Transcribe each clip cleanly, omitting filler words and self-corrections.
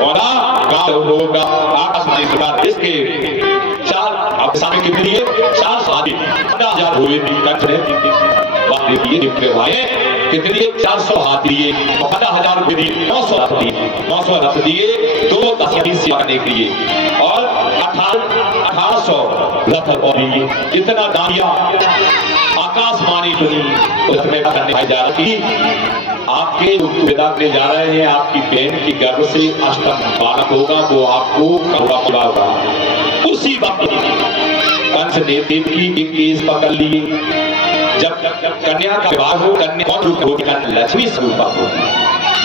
होना काल होगा आकाश में इसके चार अब सामने कितने दिए 400 हाथी 15,000 हुए बात देखिए भाई कितने दिए 400 हाथी दिए 15,000 रुपए दिए 900 रथ दिए 2 10 करने के लिए और 1800 रथ और दिए इतना दानिया आकाशवाणी सुनी उसमें करने जा रही आपके विदा करने जा रहे हैं आपकी बहन की गर्भ से अष्टम बालक होगा वो आपको कौड़ा पूरा होगा। उसी वक्त कंस ने देव की एक केस पकड़ लिए जब कन्या का विवाह हो कन्या लक्ष्मी स्वरूपा हो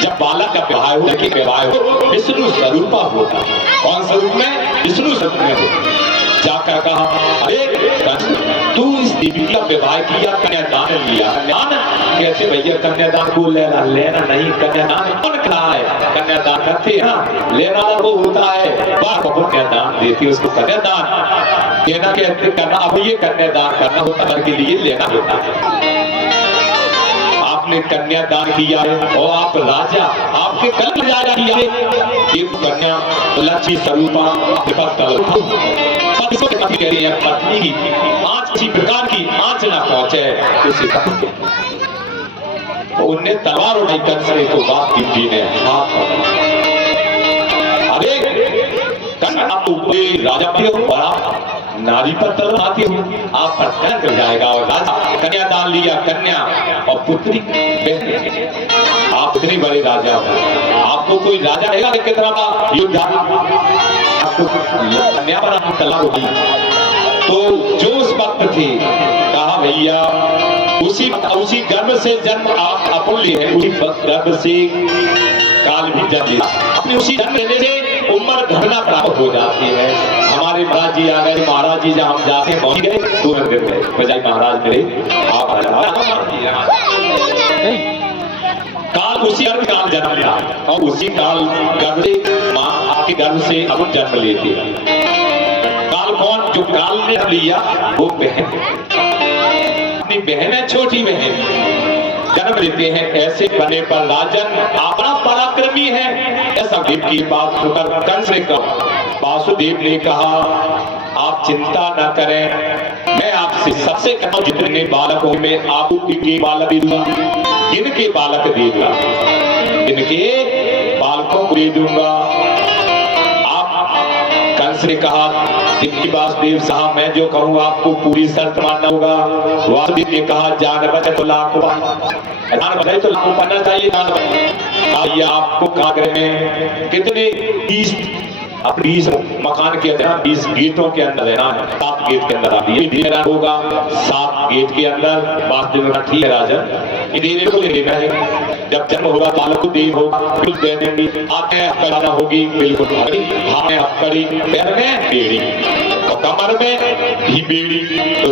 जब बालक का विवाह हो लड़की विवाह हो विष्णु स्वरूपा होता कौन स्वरूप में विष्णु स्वरूप में हो जाकर कहा अरे तू इस देवी का विवाह किया कन्यादान लिया कन्यादान कैसे भैया कन्यादान को लेना नहीं कन्यादान कौन कहा है कन्यादान करते हैं लेना वो होता है बाप को कन्यादान देती उसको कन्यादान लेना कहते करना अब ये कन्यादान करना होता है के लिए लेना होता है आपने कन्यादान किया है और आप राजा आपके कल राजा किया है ये कन्या लक्ष्मी स्वरूपा पत्नी कह रही है पत्नी की आंच किसी प्रकार की आंच ना पहुंचे उसे तो उनने तलवार उठाई कंस ने तो बात की ने हाथ अरे कंस आप राजा पे हो और आप नारी पर तलवार आती हो आप पर कन कर जाएगा और राजा कन्यादान लिया कन्या और पुत्री बहन आप इतने बड़े राजा हो आपको कोई राजा रहेगा कितना बड़ा युद्ध आपको कन्या पर आप तलवार उठाई तो जो उस वक्त थे कहा भैया उसी गर्भ से जन्म अपुल्य है उसी गर्भ से काल भी जन्म लिया अपने उसी जन्म लेने से उम्र घटना प्राप्त हो जाती है। हमारे महाराज जी आ गए महाराज जी जब हम जाते पहुंच गए 2 दिन में बजाय महाराज मेरे काल उसी गर्भ काल जन्म लिया और उसी काल गर्भ से माँ आपके गर्भ से अब जन्म लेती है। काल कौन जो काल ने लिया वो बहन अपनी बहन है छोटी बहन जन्म लेते हैं ऐसे बने पर राजन अपना पराक्रमी है ऐसा देव की बात सुनकर कंस ने कहा वासुदेव ने कहा आप चिंता न करें मैं आपसे सबसे कहता हूं जितने बालक हो मैं आपको इनके बालक दे दूंगा इनके बालक दे दूंगा इनके बालकों को दे दूंगा। कंस ने कहा वासुदेव साहब मैं जो कहूँ आपको पूरी शर्त मानना होगा। वासुदेव ने कहा जान बचे तो लाखों जान बचे तो लाखों पाना चाहिए जान बचे आपको कागरे में कितने 20 मकान के अंदर 20 गेटों के अंदर रहना है 7 गेट के अंदर ये होगा 7 गेट के अंदर वासुदेव ठीक है राजन ये को लेना है जब जन्म होगा बालक को देव होगा बिल्कुल दे देंगे आते हैं कराना होगी बिल्कुल हाथ में हथकड़ी पैर में बेड़ी और कमर में भी बेड़ी तो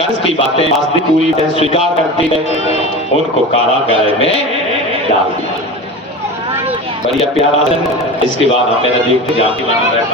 कंस की बातें वासुदेव पूरी स्वीकार करती है उनको कारागार में डाल दिया। बढ़िया प्यारा है। इसके बाद हम मेरा देख के जाके माना रहे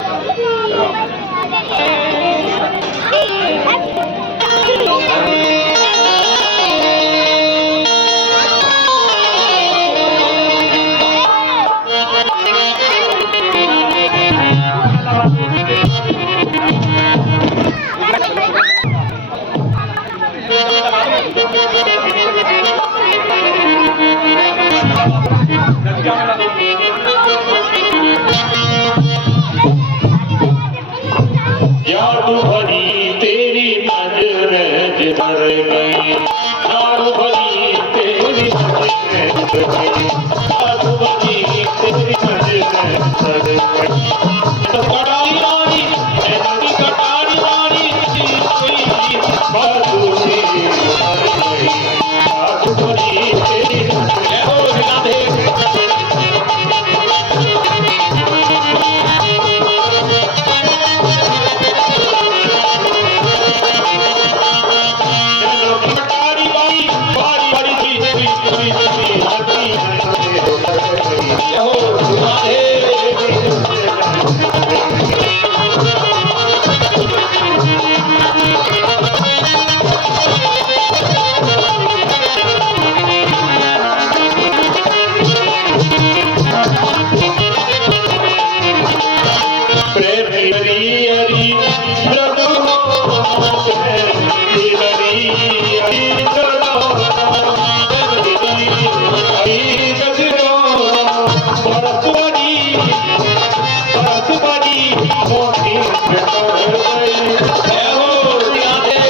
जादू भरी तेरी नजर जिधर गई जादू भरी तेरी नजर गई जादू भरी तेरी नजर जिधर गई कटारी रानी नदी कटारी रानी जादू भरी तेरी मोटी कर गई जय हो राधे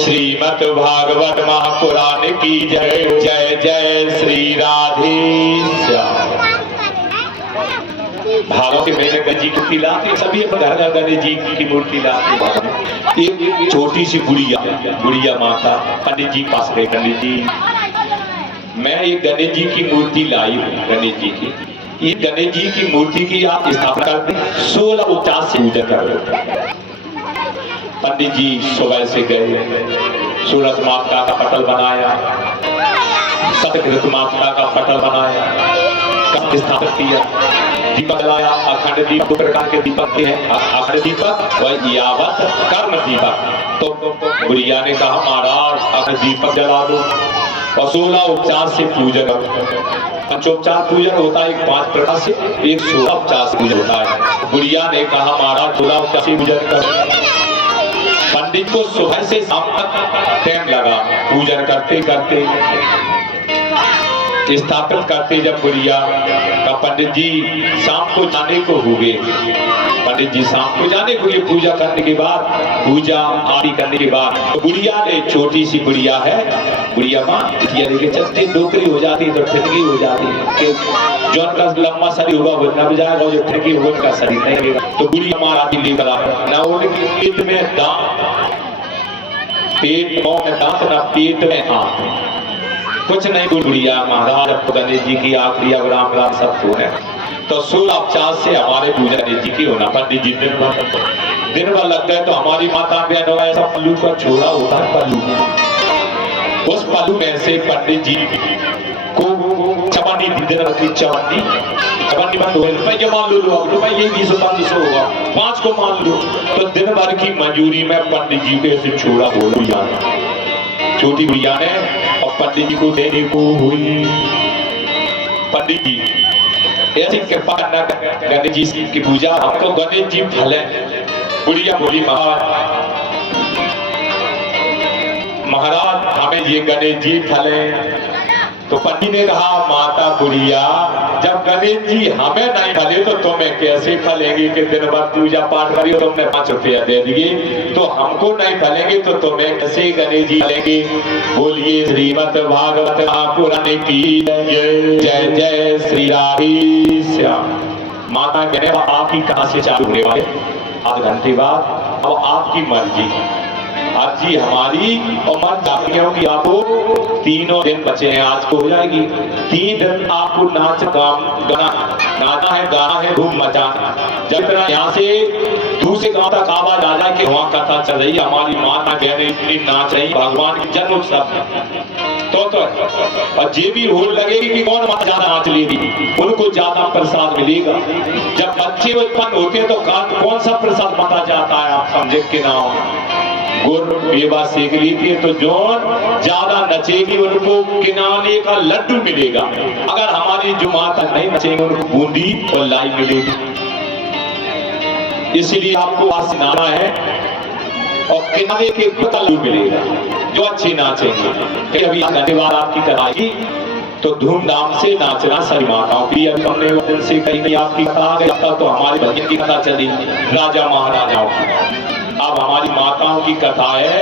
श्रीमद् भागवत महापुराण की जय। जय जय श्री राधे श्याम। भागवत के मैंने गणेश जी की मूर्ति लाते, सभी घर घर गणेश जी की मूर्ति लाते। एक छोटी सी गुड़िया माता पंडित जी पास गए, पंडित जी मैं ये गणेश जी की मूर्ति लाई हूँ। गणेश जी की ये गणेश जी की मूर्ति की आप स्थापना करते 16 उपचार से पूजा कर रहे। पंडित जी सुबह से गए, सूरज माता का पटल बनाया, सतकृत माता का पटल बनाया, कप स्थापित किया, दीपक जलाया। अखंड दीप दो प्रकार के दीपक के हैं, अखंड दीपक व यावत कर्म दीपक। तो गुड़िया ने कहा महाराज अखंड दीपक जला दो और 16 उपचार से पूजन। पंचोपचार पूजन होता है 5 प्रकार से, एक 16 उपचार से पूजन होता है। गुड़िया ने कहा महाराज 16 उपचार से पूजन कर। पंडित को सुबह से शाम तक टाइम लगा पूजन करते करते, स्थापित करते। जब बुढ़िया का पंडित जी शाम को जाने को हुए, पंडित जी शाम को जाने को, ये पूजा करने के बाद, पूजा आदि करने के बाद, तो बुढ़िया ने, छोटी सी बुढ़िया है, बुढ़िया माँ लेके चलते, डोकरी हो जाती है तो ठिटकी हो जाती है, जो उनका लंबा शरीर होगा वो न जाएगा, जो ठिटकी होगा उनका शरीर नहीं रहेगा। तो बुढ़िया माँ आदि लेकर ना उनके पेट में दांत, पेट में दांत, ना पेट में हाथ, कुछ नहीं। बुढ़िया महाराज अब गणेश जी की आखिरी अब राम राम सब तो है, तो 16 से हमारे पूजा गणेश जी की होना। पंडित जी दिन भर लग गए तो हमारी माता बहनों का ऐसा पल्लू का छोड़ा होता है, पल्लू, उस पल्लू में से पंडित जी को चवन्नी दिन रखी, चवन्नी बंद हो रुपये मान लो, अब रुपये 20-25 होगा, 5 को मान लो, तो दिन भर की मजूरी में पंडित जी के ऐसे छोड़ा हो बुढ़िया ने, छोटी बुढ़िया ने, और पंडित जी को देने को हुई। पंडित जी ऐसी कृपा करना गणेश जी की पूजा, हमको गणेश जी फल है। बुढ़िया बोली महाराज हमें ये गणेश जी फल है। तो पंडित ने कहा माता बुढ़िया, जब गणेश जी हमें नहीं फले तो तुम्हें कैसे फलेंगे, कि दिन भर पूजा पाठ करी और तुमने 5 रुपया दे दिए, तो हमको नहीं फलेंगे तो तुम्हें कैसे गणेश जी फलेंगे। बोलिए श्रीमद् भागवत महापुराण की जय, जय जय श्री राधे श्याम। माता कहने आपकी कहां से चालू होने वाले, आध घंटे बाद, अब आपकी मर्जी, अर्जी हमारी और मर्द जातियों की। आपको 3 दिन बचे हैं, आज को हो जाएगी 3 दिन आपको नाच गाना है, गाना है, धूम मचाना। जब इतना यहाँ से दूसरे गांव तक आवाज आ जाए कि वहाँ कथा चल रही है, हमारी माता बहनें इतनी नाच रही, भगवान की जन्म उत्सव तो और ये भी होड़ लगेगी कि कौन माता ज्यादा नाच लेगी, उनको ज्यादा प्रसाद मिलेगा। जब बच्चे उत्पन्न होते हैं तो कौन सा प्रसाद माता जाता है, आप समझे कि ना हो, गुड़ मेवा सेक लेती है, तो जौन ज्यादा नचेगी उनको किनारे का लड्डू मिलेगा। अगर हमारी जो माता नहीं नचेगी उनको बूंदी और लाई मिलेगी। इसलिए आपको आज नाना है और किनारे के लड्डू मिलेगा जो अच्छे नाचेंगे। अभी धन्यवाद आपकी कराई तो धूमधाम से नाचना सभी माताओं की। अभी हमने दिन से कहीं आपकी कथा आ गई, तो हमारे भजन की कथा चली राजा महाराजाओं की। अब हमारी माताओं की कथा है,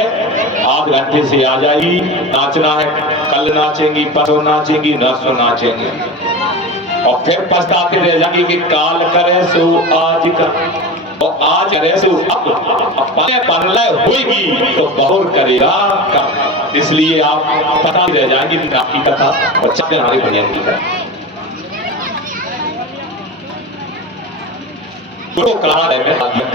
आध घंटे से आ जाएगी। नाचना है, कल नाचेंगी, परसों नाचेंगी, नरसों नाचेंगे, और फिर पछताते रह जाएंगे कि काल करे सो आज का, और आज करे सो अब पनलय होगी तो बहुर करेगा कब। इसलिए आप पता रह जाएंगे आपकी कथा और चलते हमारे भजन की कथा। तो कारागृह में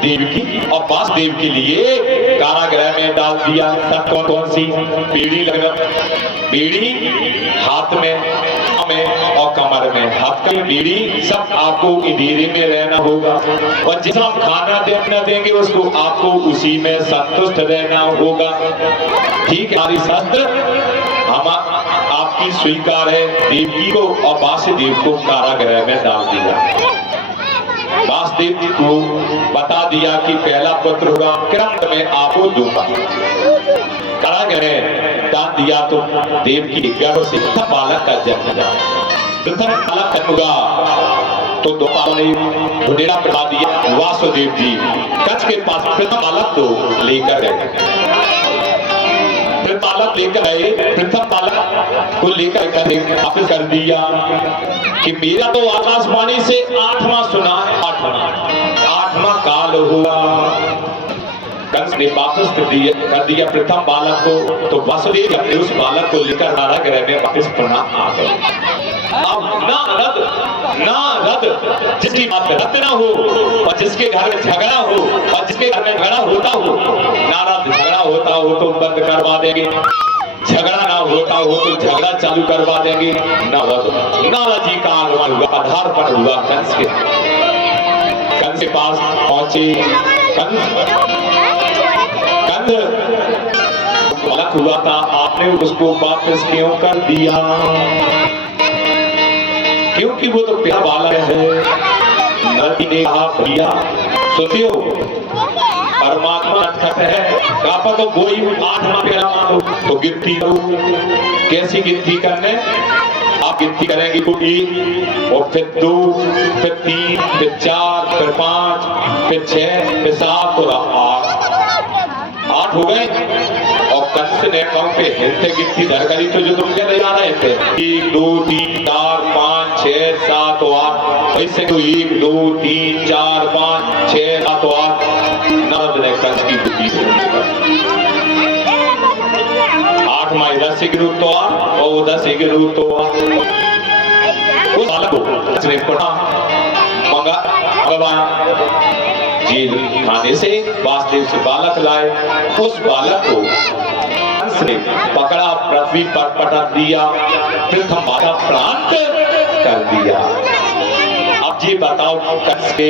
देव की और वासुदेव के लिए कारागृह में डाल दिया। सब कौन सी बीड़ी लगना, बीड़ी हाथ में और कमर में, हाथ का बीड़ी सब आपको अंधेरे में रहना होगा, और जिस हम खाना देना देंगे उसको आपको उसी में संतुष्ट रहना होगा। ठीक है, हमारी शास्त्र हम आपकी स्वीकार है। देवकी को और वासुदेव को कारागृह में डाल दिया। वासुदेव जी को बता दिया कि पहला पुत्र होगा, क्रम में आपको दूंगा। कारागृह डाल दिया तो देव की गर्भ से बालक का जन्म हुआ। प्रथम बालक होगा तो 2 पालों ने ढूंढेरा बढ़ा दिया। वासुदेव जी कंस के पास प्रथम बालक को लेकर गए। बालक लेकर आए, प्रथम बालक को लेकर वापस कर दिया कि मेरा तो आकाशवाणी से 8वां सुना है, 8वां काल हुआ। कंस ने वापस कर दिया प्रथम बालक को, तो वासुदेव अपने उस बालक को लेकर कारागृह में वापस पुनः आ गए। अब ना रद जिसकी बात रद्द ना हो, और जिसके घर में झगड़ा हो, और जिसके घर में झगड़ा होता हो, नारद झगड़ा होता हो तो बंद करवा देंगे, झगड़ा ना होता हो तो झगड़ा चालू करवा देंगे। नारद जी का आगमन हुआ, आधार पर हुआ कंस के पास पहुंचे। कंस बालक हुआ था, आपने उसको वापस क्यों कर दिया? क्योंकि वो तो प्यारा बालक है। नदी ने कहा भैया सुनियो, परमात्मा कापा तो कोई 8वां पेरा मारो तो गिनती करो। कैसी गिनती करने? आप गिनती करेंगे तो 1 और फिर 2 फिर 3 फिर 4 फिर 5 फिर 6 फिर 7 और 8 हो गए। और कंस ने कम पे हिलते गिनती धर करी तो जो तुम क्या ले जा रहे थे 1 2 3 4 5 6 7 और 8 ऐसे तो 1 2 3 4 5 6 7 और 8 नरद ने कंस की बुद्धि 8 माई 10 गिरू तो 8 और 10 गिरू तो 8 उस बालक को उसने पढ़ा मंगा भगवान जेल खाने से वासुदेव से बालक लाए। उस बालक को कंस ने पकड़ा पृथ्वी पर पटक दिया प्रथम बालक प्रांत कर दिया। अब ये बताओ कंस के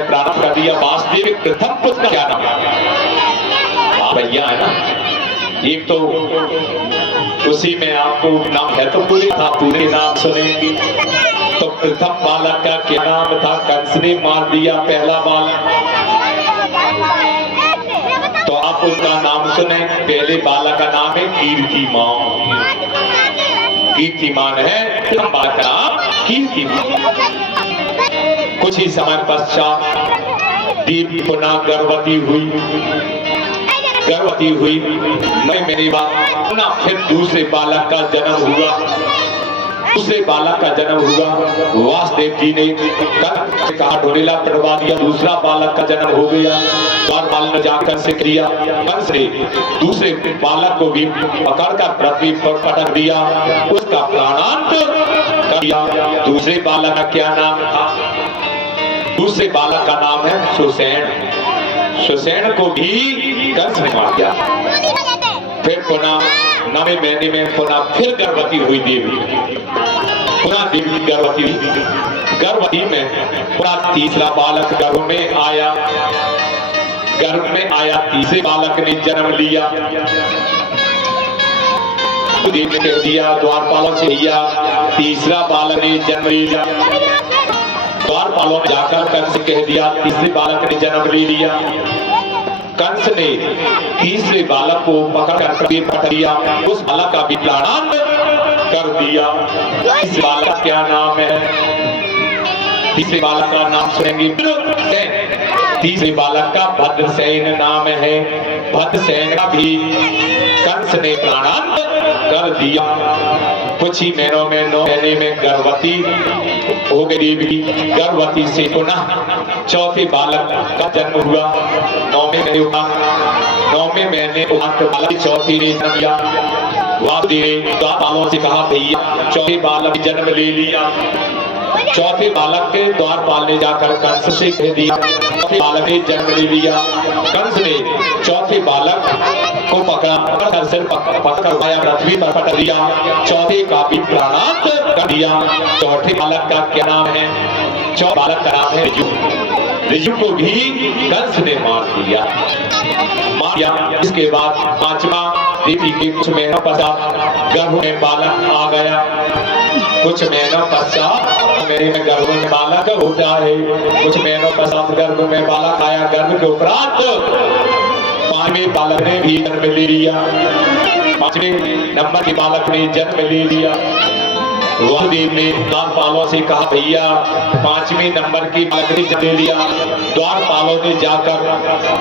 प्रारंभ कर दिया वासुदेव प्रथम पुत्र क्या नाम है? भैया है ना एक तो उसी में आपको नाम है तो पूरे नाम सुनेंगे। तो प्रथम बालक का क्या नाम था? कंस ने मार दिया पहला बालक। तो आप उनका नाम सुने। पहले बालक का नाम है कीर्तिमान। कीर्तिमान है प्रथम बालक का नाम कीर्तिमान। कुछ ही समय पश्चात देवी पुनः गर्भवती हुई महीने बाद पुनः फिर दूसरे बालक का जन्म हुआ। दूसरे बालक का जन्म हुआ। वासुदेव जी ने कहा ढोलेला पढ़वा दिया। दूसरा बालक का जन्म हो गया। द्वारपाल ने जाकर से किया। कंस ने दूसरे बालक को भी पकड़कर पृथ्वी पर पटक दिया। उसका प्राणांत कर दिया। दूसरे बालक का क्या नाम था? दूसरे बालक का नाम है सुसेन। सुसेन को भी कंस ने मार दिया। फिर पुनः 9वें महीने में पुनः फिर गर्भवती हुई देवी। पुनः देवी गर्भवती हुई। गर्भवती में पुनः तीसरा बालक गर्भ में आया। गर्भ में आया तीसरे बालक ने जन्म लिया। देवी ने कह दिया द्वारपालों से भैया तीसरा बालक ने जन्म लिया। द्वारपालों ने जाकर कंस से कह दिया तीसरे बालक ने जन्म ले लिया। कंस ने तीसरे बालक को पकड़कर पटक दिया। उस बालक का भी प्राणांत कर दिया। इस बालक का क्या नाम है? तीसरे बालक का नाम सुनेंगे तीसरे बालक का भद्रसेन नाम है। भद्रसेन का भी कंस ने प्राणांत कर दिया। कुछ ही महीनों में 9 महीने में गर्भवती हो गई देवी। गर्भवती से पुनः चौथे बालक का जन्म हुआ। 9वें महीने बालक चौथी ने जन्म लिया। वासुदेव द्वारपालों से कहा भैया चौथे बालक जन्म ले लिया। चौथे बालक के द्वारपाल ने जाकर कंस से कह दिया चौथे बालक ने जन्म ले लिया। कंस ने चौथे बालक को पकड़ा सिर पकड़ पृथ्वी पर पटक दिया। चौथे का भी प्राणांत कर दिया। चौथे बालक का क्या नाम है? चौथे बालक का नाम है ऋजु। ऋजु को भी कंस ने मार दिया। इसके बाद 5वां देवी के कुछ महीनों पश्चात गर्भ में बालक आ गया। कुछ महीनों पश्चात मेरे में गर्भ में बालक होता है। कुछ महीनों पश्चात गर्भ में बालक आया। गर्भ के उपरांत 5वें बालक ने भी जन्म ले लिया। 5वें नंबर के बालक ने जन्म ले लिया। वासुदेव ने द्वारपालों से कहा भैया 5वें नंबर की बालक ने जन्म ले लिया। द्वारपालों ने जाकर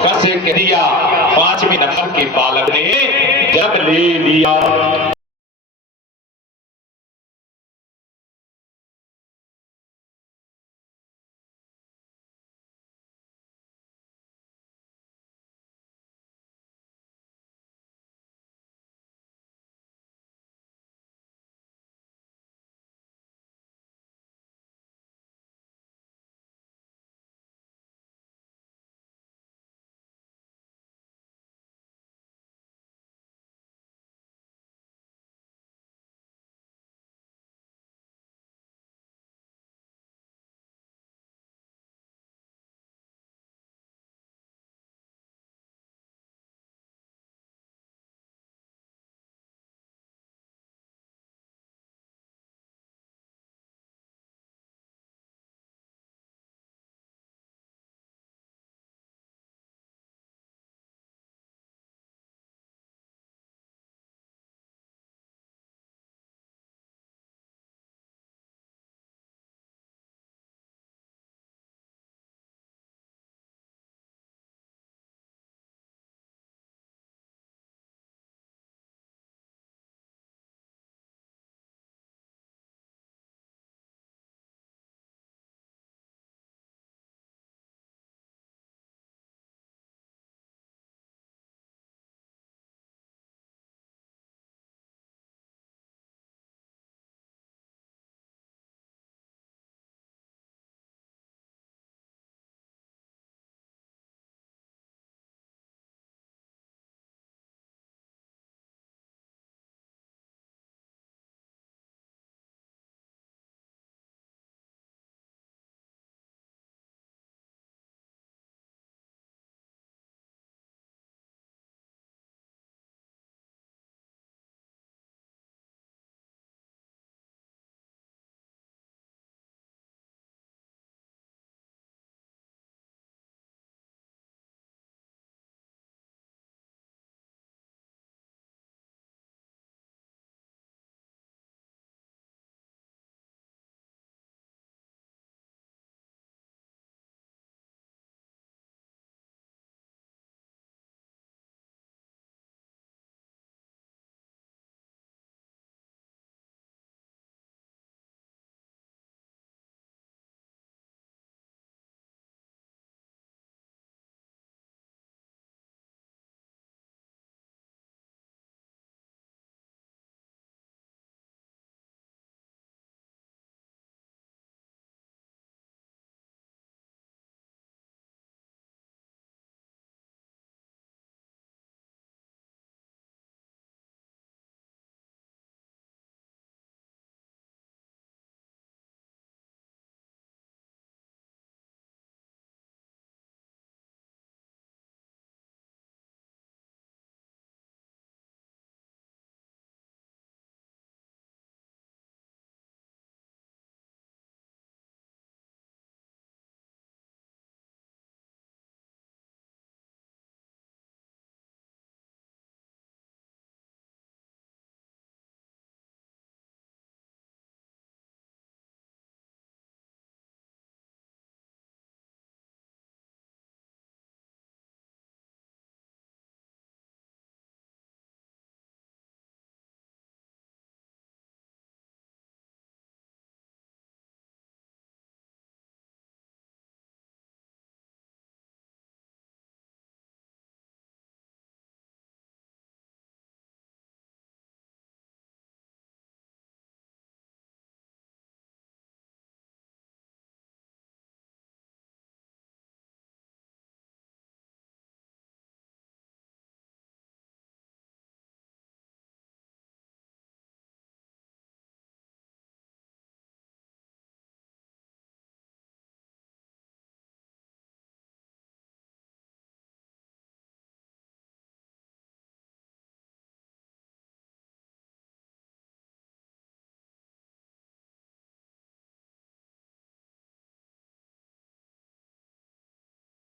कंस से कह दिया 5वें नंबर के बालक ने जन्म ले लिया।